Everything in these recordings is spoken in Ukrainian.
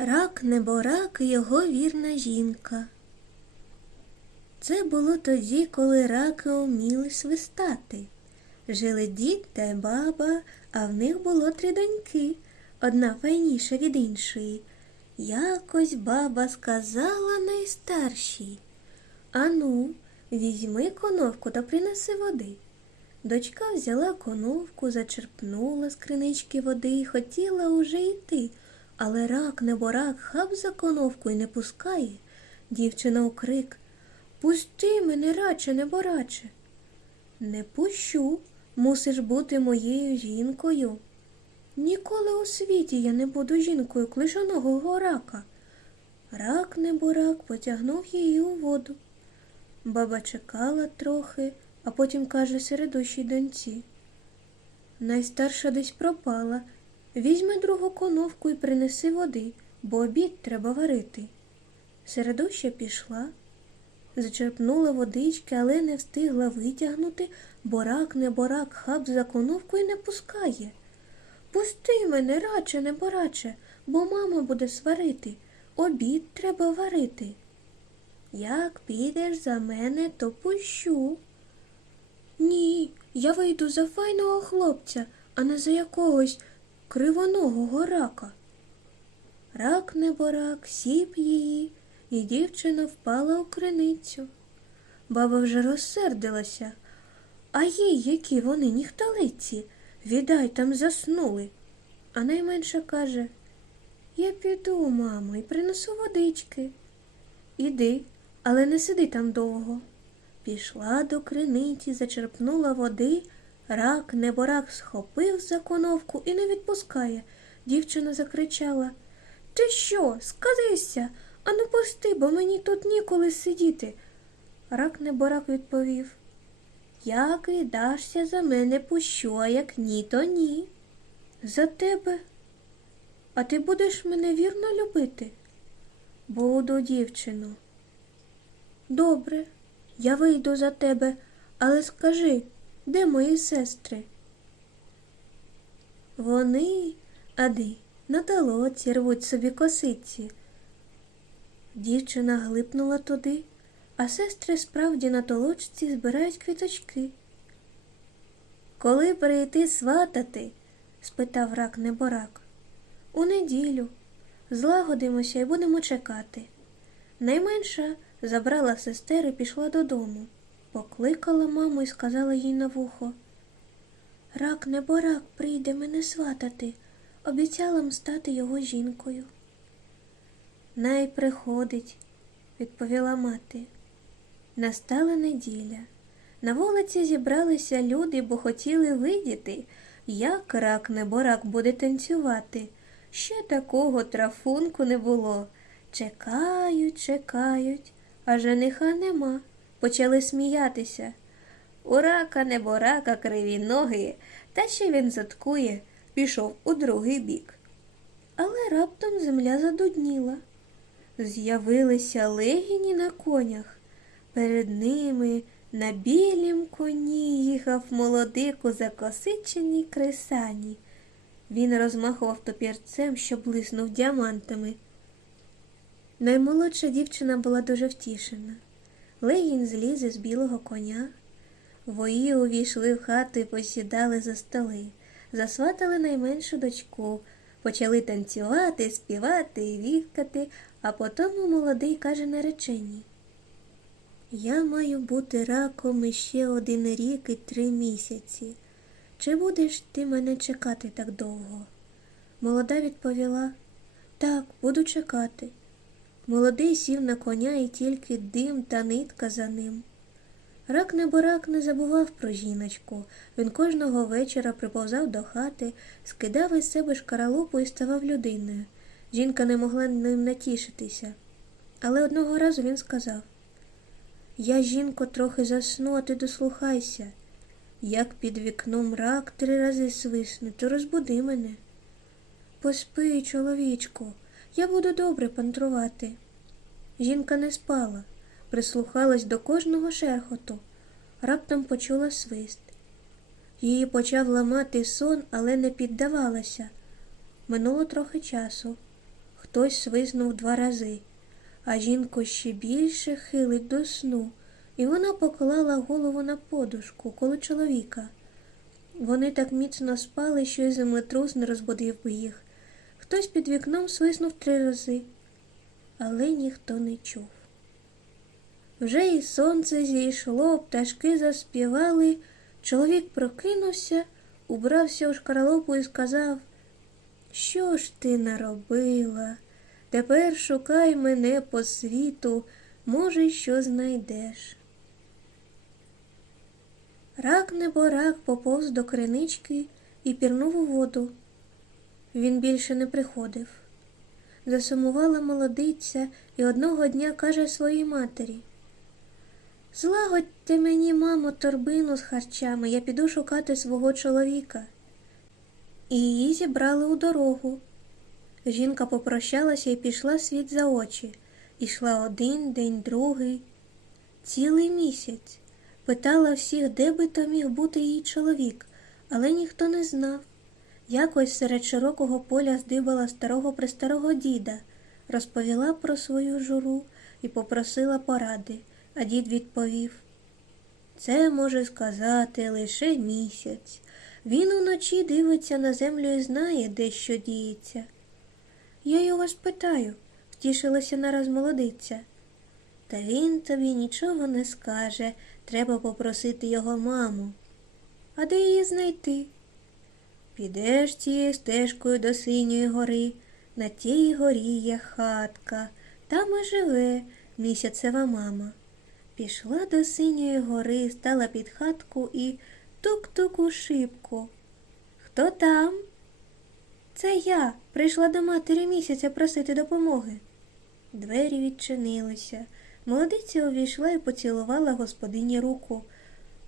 Рак неборак і його вірна жінка. Це було тоді, коли раки уміли свистати. Жили дід та баба, а в них було три доньки, одна файніша від іншої. Якось баба сказала найстаршій Ану, візьми коновку та принеси води. Дочка взяла коновку, зачерпнула з кринички води і хотіла уже йти, але рак неборак хап за коновку і не пускає. Дівчина укрик Пусти мене, раче, небораче. Не пущу, мусиш бути моєю жінкою. Ніколи у світі я не буду жінкою клишаного рака. Рак неборак потягнув її у воду. Баба чекала трохи, а потім каже середущій доньці. Найстарша десь пропала. Візьми другу коновку і принеси води, бо обід треба варити. Середуща пішла, зачерпнула водички, але не встигла витягнути, бо рак не борак хап за коновку і не пускає. Пусти мене, раче, не бораче, бо мама буде сварити. Обід треба варити. Як підеш за мене, то пущу. Ні, я вийду за файного хлопця, а не за якогось кривоногого рака. Рак неборак сіп її, і дівчина впала у криницю. Баба вже розсердилася. А їй, які вони нігталиці, відай там заснули. А найменша каже Я піду, мамо, і принесу водички. Іди, але не сиди там довго. Пішла до криниці, зачерпнула води, рак, неборак схопив за коновку і не відпускає. Дівчина закричала Ти що, сказися? Ану пусти, бо мені тут ніколи сидіти. Рак неборак відповів Як віддашся за мене пущу, а як ні, то ні. За тебе. А ти будеш мене вірно любити? Буду, дівчино. Добре, я вийду за тебе, але скажи, де мої сестри? Вони, ади, на толоці рвуть собі косиці. Дівчина глипнула туди, а сестри справді на толочці збирають квіточки. Коли прийти сватати? спитав рак неборак. У неділю. Злагодимося і будемо чекати. Найменша забрала сестер і пішла додому, покликала маму і сказала їй на вухо. Рак неборак прийде мене сватати, обіцяла м стати його жінкою. Най приходить, відповіла мати. Настала неділя. На вулиці зібралися люди, бо хотіли видіти, як рак неборак буде танцювати. Ще такого трафунку не було. Чекають, чекають, а жениха нема. Почали сміятися. У рака неборака криві ноги, та ще він заткує, пішов у другий бік. Але раптом земля задудніла. З'явилися легіні на конях. Перед ними на білім коні їхав молодик у закосиченій кресані. Він розмахував топірцем, що блиснув діамантами. Наймолодша дівчина була дуже втішена. Легінь зліз із білого коня. Вої увійшли в хату і посідали за столи, засватали найменшу дочку, почали танцювати, співати і вівкати, а потім молодий каже нареченій. Я маю бути раком іще один рік і три місяці. Чи будеш ти мене чекати так довго? Молода відповіла так, буду чекати. Молодий сів на коня і тільки дим та нитка за ним. Рак неборак не забував про жіночку. Він кожного вечора приповзав до хати, скидав із себе шкаралупу і ставав людиною. Жінка не могла ним натішитися. Але одного разу він сказав Я, жінко, трохи засну, а ти дослухайся. Як під вікном рак три рази свисне, то розбуди мене. Поспи, чоловічку, я буду добре пантрувати. Жінка не спала, прислухалась до кожного шерхоту, раптом почула свист. Її почав ламати сон, але не піддавалася. Минуло трохи часу. хтось свизнув два рази, а жінку ще більше хилить до сну, і вона поклала голову на подушку коло чоловіка. Вони так міцно спали, що й землетрус не розбудив би їх. Хтось під вікном свиснув три рази, але ніхто не чув. Вже і сонце зійшло, пташки заспівали, чоловік прокинувся, убрався у шкаралупу і сказав, що ж ти наробила? Тепер шукай мене по світу, може, що знайдеш. Рак неборак поповз до кринички і пірнув у воду. Він більше не приходив. Засумувала молодиця і одного дня каже своїй матері. Злагодьте мені, мамо, торбину з харчами, я піду шукати свого чоловіка. І її зібрали у дорогу. Жінка попрощалася і пішла світ за очі. Ішла один день, другий, цілий місяць. Питала всіх, де би то міг бути її чоловік, але ніхто не знав. Якось серед широкого поля здибала старого престарого діда, розповіла про свою журу і попросила поради, а дід відповів Це може сказати лише місяць. Він уночі дивиться на землю і знає, де що діється. Я й у вас питаю, втішилася нараз молодиця. Та він тобі нічого не скаже, треба попросити його маму. А де її знайти? Підеш цією стежкою до синьої гори, на тій горі є хатка, там і живе місяцева мама. Пішла до синьої гори, стала під хатку і тук-тук у шибку. Хто там? Це я прийшла до матері місяця просити допомоги. Двері відчинилися. Молодиця увійшла і поцілувала господині руку,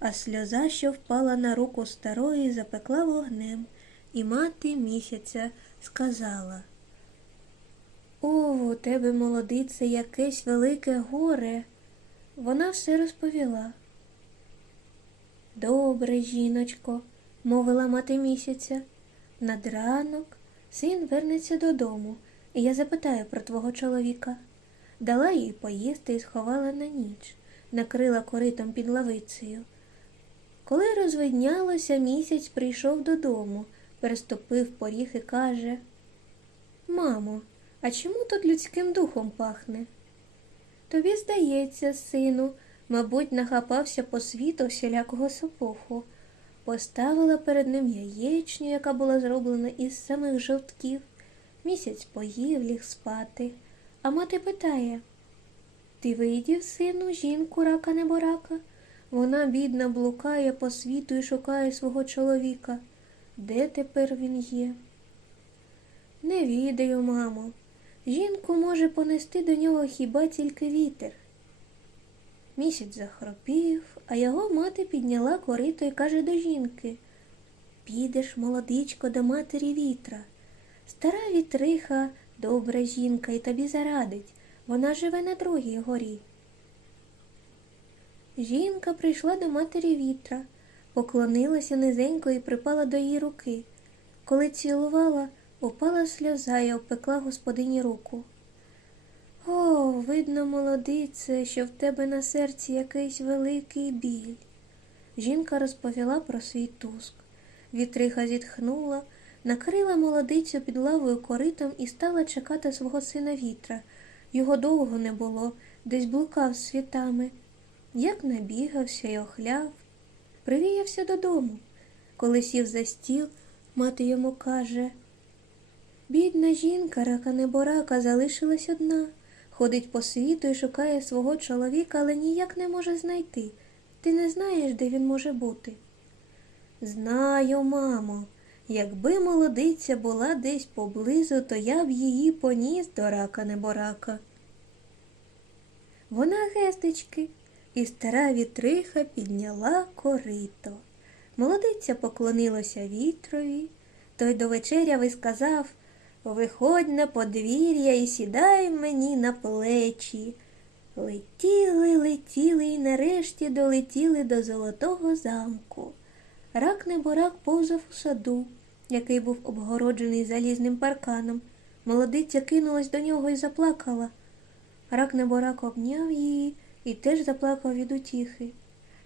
а сльоза, що впала на руку старої, запекла вогнем, і мати місяця сказала О, у тебе, молодице, якесь велике горе. Вона все розповіла. Добре, жіночко, мовила мати місяця. Над ранок син вернеться додому, і я запитаю про твого чоловіка. Дала їй поїсти і сховала на ніч, накрила коритом під лавицею. Коли розвиднялося, місяць прийшов додому, переступив поріг і каже Мамо, а чому тут людським духом пахне? Тобі здається, сину, мабуть, нахапався по світу всілякого сопоху. Поставила перед ним яєчню, яка була зроблена із самих жовтків. Місяць поїв, ліг спати. А мати питає Ти видів, сину, жінку рака неборака? Вона, бідна, блукає по світу і шукає свого чоловіка. Де тепер він є? Не відаю, мамо. Жінку може понести до нього хіба тільки вітер. Місяць захропів, а його мати підняла корито і каже до жінки Підеш, молодичко, до матері вітра. Стара вітриха, добра жінка, і тобі зарадить. Вона живе на другій горі. Жінка прийшла до матері вітра, поклонилася низенько і припала до її руки. Коли цілувала, упала сльоза і опекла господині руку. О, видно, молодице, що в тебе на серці якийсь великий біль. Жінка розповіла про свій туск. Вітриха зітхнула, накрила молодицю під лавою коритом і стала чекати свого сина вітра. Його довго не було, десь блукав світами. Як набігався й охляв, привіявся додому. Коли сів за стіл, мати йому каже Бідна жінка, рака неборака, залишилась одна. Ходить по світу і шукає свого чоловіка, але ніяк не може знайти. Ти не знаєш, де він може бути. Знаю, мамо, якби молодиця була десь поблизу, то я б її поніс до рака неборака. Вона гестечки, і стара вітриха підняла корито. Молодиця поклонилася вітрові, той до вечеряви сказав Виходь на подвір'я і сідай мені на плечі. Летіли, летіли і нарешті долетіли до золотого замку. Рак неборак повзав у саду, який був обгороджений залізним парканом. Молодиця кинулась до нього і заплакала. Рак неборак обняв її і теж заплакав від утіхи.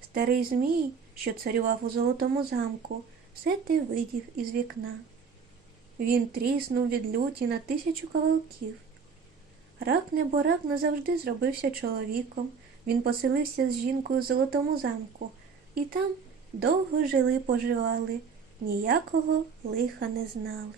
Старий Змій, що царював у золотому замку, все те видів із вікна. Він тріснув від люті на тисячу кавалків. Рак неборак назавжди зробився чоловіком. Він поселився з жінкою в золотому замку, і там довго жили поживали, ніякого лиха не знали.